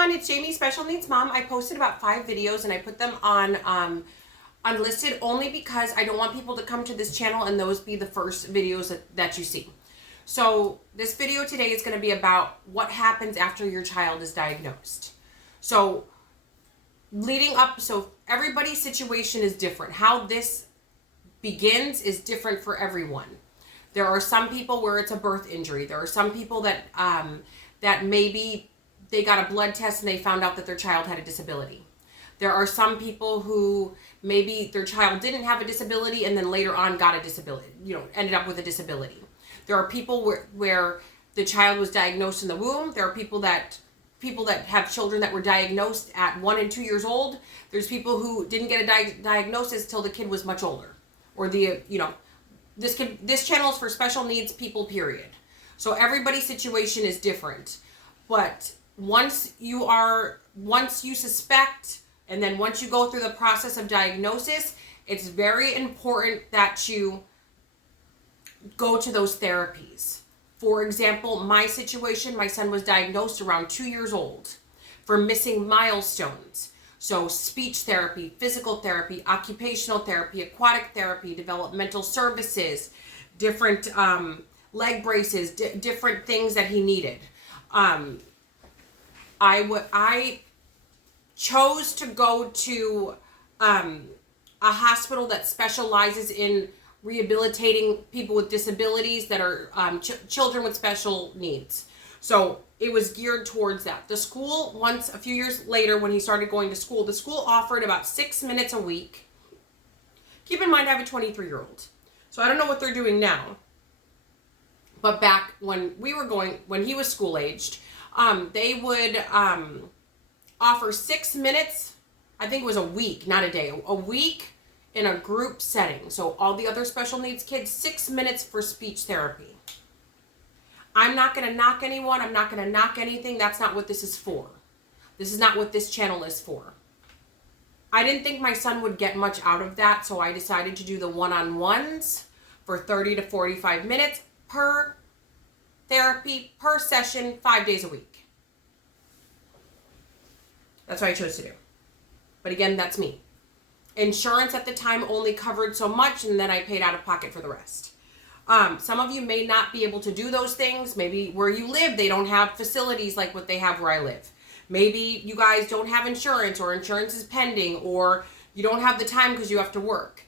everyone, it's Jamie, Special Needs Mom. I posted about 5 videos and I put them on unlisted only because I don't want people to come to this channel and those be the first videos that you see. So this video today is going to be about what happens after your child is diagnosed. So leading up, so everybody's situation is different. How this begins is different for everyone. There are some people where it's a birth injury. There are some people that that maybe they got a blood test and they found out that their child had a disability. There are some people who maybe their child didn't have a disability and then later on got a disability, ended up with a disability. There are people where the child was diagnosed in the womb. There are people that have children that were diagnosed at 1 and 2 years old. There's people who didn't get a diagnosis till the kid was much older. Or this channel is for special needs people, period. So everybody's situation is different. But once you suspect, and then once you go through the process of diagnosis, it's very important that you go to those therapies. For example, my situation, my son was diagnosed around 2 years old for missing milestones. So speech therapy, physical therapy, occupational therapy, aquatic therapy, developmental services, different leg braces, different things that he needed. I chose to go to a hospital that specializes in rehabilitating people with disabilities that are children with special needs. So it was geared towards that. The school, a few years later when he started going to school, the school offered about 6 minutes a week. Keep in mind I have a 23-year-old. So I don't know what they're doing now. But back when when he was school aged, they would offer 6 minutes, I think it was a week, not a day, a week in a group setting. So all the other special needs kids, 6 minutes for speech therapy. I'm not going to knock anyone. I'm not going to knock anything. That's not what this is for. This is not what this channel is for. I didn't think my son would get much out of that, so I decided to do the one-on-ones for 30 to 45 minutes per therapy, per session, 5 days a week. That's what I chose to do. But again, that's me. Insurance at the time only covered so much, and then I paid out of pocket for the rest. Some of you may not be able to do those things. Maybe where you live, they don't have facilities like what they have where I live. Maybe you guys don't have insurance, or insurance is pending, or you don't have the time because you have to work.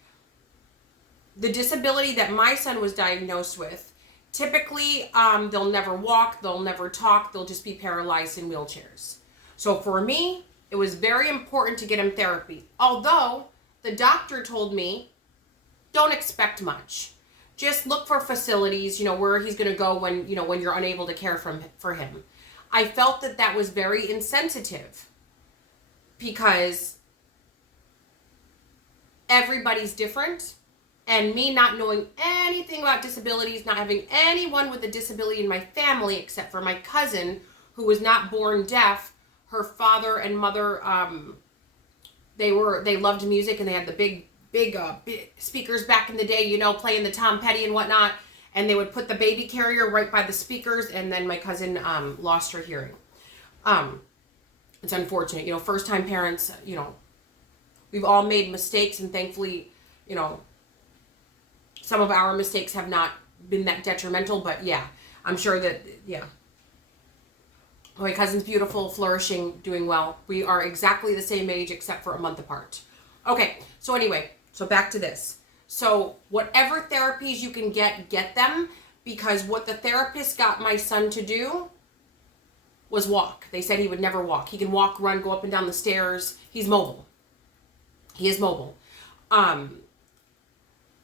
The disability that my son was diagnosed with, typically they'll never walk, they'll never talk, they'll just be paralyzed in wheelchairs. So for me, it was very important to get him therapy. Although the doctor told me, don't expect much. Just look for facilities, where he's going to go when you're unable to care for him. I felt that was very insensitive because everybody's different, and me not knowing anything about disabilities, not having anyone with a disability in my family except for my cousin who was not born deaf. Her father and mother, they loved music, and they had the big speakers back in the day, playing the Tom Petty and whatnot. And they would put the baby carrier right by the speakers, and then my cousin lost her hearing. It's unfortunate, first-time parents, we've all made mistakes, and thankfully, some of our mistakes have not been that detrimental, but yeah, I'm sure that, yeah. My cousin's beautiful, flourishing, doing well. We are exactly the same age except for a month apart. Okay, so anyway, so back to this. So whatever therapies you can get them, because what the therapist got my son to do was walk. They said he would never walk. He can walk, run, go up and down the stairs. He's mobile. He is mobile.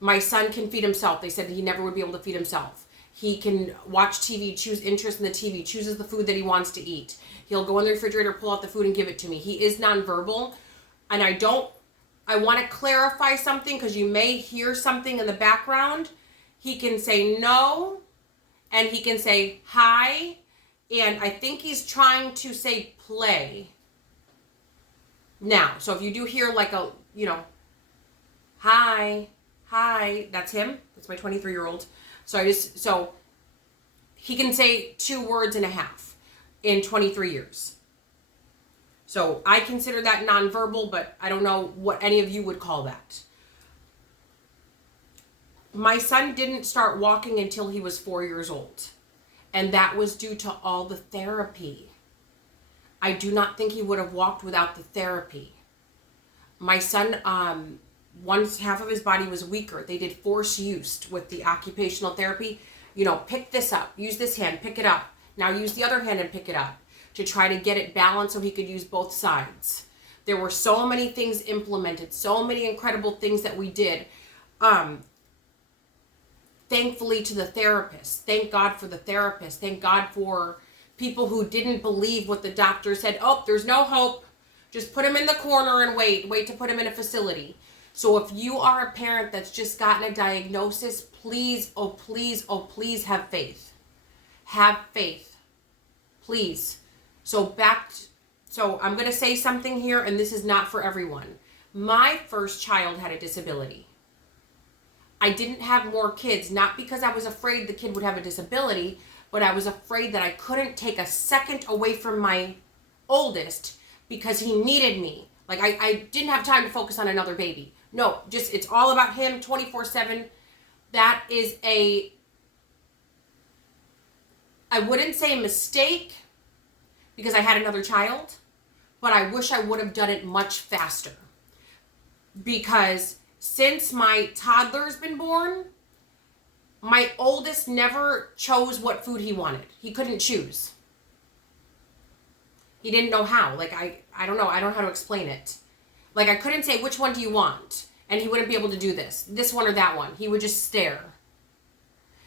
My son can feed himself. They said he never would be able to feed himself. He can watch TV, choose interest in the TV, chooses the food that he wants to eat. He'll go in the refrigerator, pull out the food, and give it to me. He is nonverbal. And I want to clarify something because you may hear something in the background. He can say no, and he can say hi, and I think he's trying to say play. Now, so if you do hear like a, hi, that's him. That's my 23-year-old. So he can say 2 words and a half in 23 years. So I consider that nonverbal, but I don't know what any of you would call that. My son didn't start walking until he was 4 years old. And that was due to all the therapy. I do not think he would have walked without the therapy. My son, once half of his body was weaker, they did force use with the occupational therapy. You know, pick this up, use this hand, pick it up. Now use the other hand and pick it up to try to get it balanced so he could use both sides. There were so many things implemented, so many incredible things that we did. Thankfully to the therapist. Thank God for the therapist. Thank God for people who didn't believe what the doctor said. Oh, there's no hope. Just put him in the corner and wait to put him in a facility. So if you are a parent that's just gotten a diagnosis, please, oh please, oh please have faith. Have faith. Please. So I'm going to say something here, and this is not for everyone. My first child had a disability. I didn't have more kids, not because I was afraid the kid would have a disability, but I was afraid that I couldn't take a second away from my oldest because he needed me. Like I didn't have time to focus on another baby. No, just it's all about him 24/7. That is I wouldn't say a mistake because I had another child, but I wish I would have done it much faster. Because since my toddler's been born, my oldest never chose what food he wanted. He couldn't choose. He didn't know how. Like, I don't know. I don't know how to explain it. Like, I couldn't say, which one do you want? And he wouldn't be able to do this one or that one. He would just stare.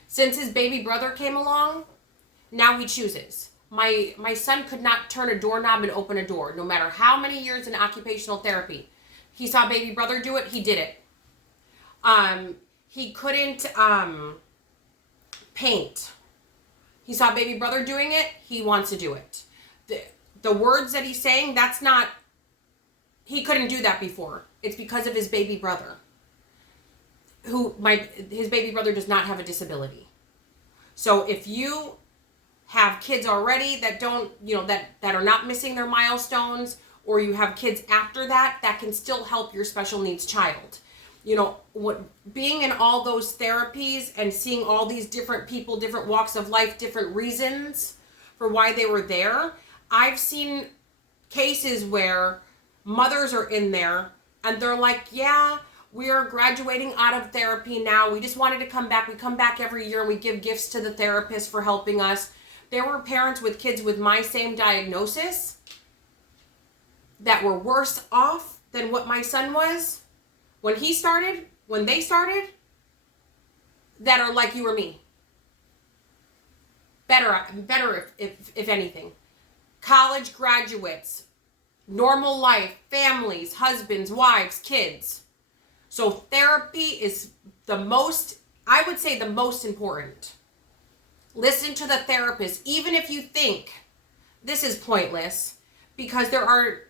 Since his baby brother came along, now he chooses. My son could not turn a doorknob and open a door, no matter how many years in occupational therapy. He saw baby brother do it, he did it. He couldn't paint. He saw baby brother doing it, he wants to do it. The words that he's saying, that's not, he couldn't do that before. It's because of his baby brother. His baby brother does not have a disability. So if you have kids already that don't, that are not missing their milestones, or you have kids after that can still help your special needs child. Being in all those therapies and seeing all these different people, different walks of life, different reasons for why they were there. I've seen cases where mothers are in there and they're like, yeah, we are graduating out of therapy now. We just wanted to come back. We come back every year and we give gifts to the therapist for helping us. There were parents with kids with my same diagnosis that were worse off than what my son was when they started, that are like you or me. Better if anything. College graduates, normal life, families, husbands, wives, kids. So therapy is I would say the most important. Listen to the therapist, even if you think this is pointless, because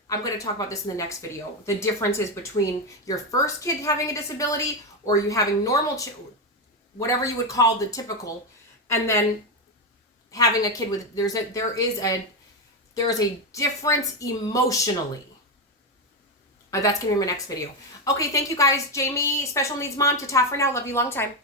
I'm going to talk about this in the next video, the differences between your first kid having a disability or you having normal, whatever you would call the typical, and then having a kid with, there is a difference emotionally. That's going to be my next video. Okay, thank you guys. Jamie, Special Needs Mom, ta-ta for now. Love you long time.